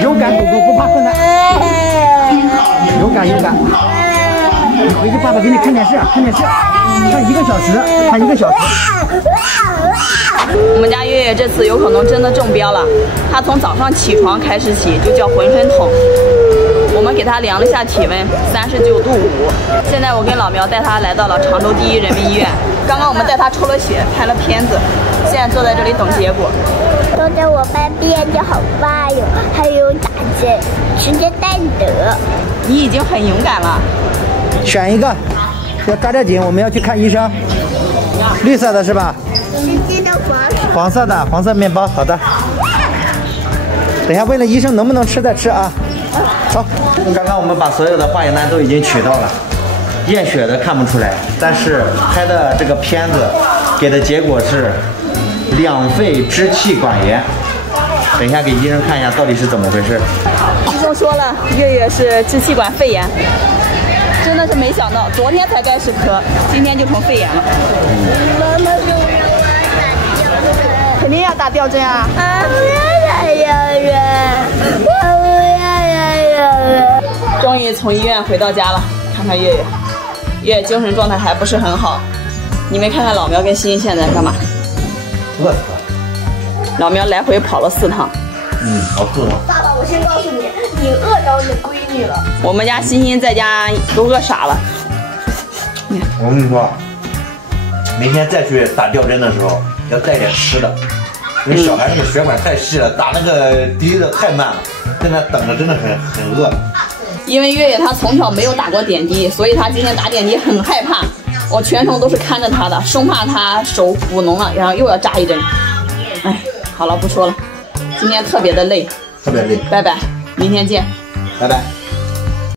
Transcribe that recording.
有感狗狗不怕困难，有感。你回去，爸爸给你看电视，看1个小时，看1个小时。我们家月月这次有可能真的中标了，他从早上起床开始起就叫浑身疼。我们给他量了一下体温，39度5。现在我跟老苗带他来到了常州第一人民医院。刚刚我们带他抽了血，拍了片子，现在坐在这里等结果。坐在我旁边就好爸哟，还有打针，直接带得。你已经很勇敢了。选一个，要抓点紧，我们要去看医生。绿色的是吧？黄色的，黄色面包，好的。等一下，为了医生能不能吃再吃啊？好，刚刚我们把所有的化验单都已经取到了，验血的看不出来，但是拍的这个片子给的结果是两肺支气管炎。等一下给医生看一下到底是怎么回事。医生说了，月月是支气管肺炎。真的是没想到，昨天才开始咳，今天就成肺炎了。妈妈说我要打吊针，肯定要打吊针啊！不要打吊针，我不要打吊针。终于从医院回到家了，看看月月，月月精神状态还不是很好。你们看看老苗跟欣欣现在干嘛？饿死了。老苗来回跑了4趟。好饿。爸爸，我先告诉你，你饿着你闺女了。我们家欣欣在家都饿傻了。我跟你说，明天再去打吊针的时候要带点吃的，因为小孩那个血管太细了，打那个滴的太慢了，在那等着真的很饿。因为月月她从小没有打过点滴，所以她今天打点滴很害怕。我全程都是看着她的，生怕她手鼓脓了，然后又要扎一针。哎，好了，不说了，今天特别的累，特别累。拜拜，明天见，拜拜。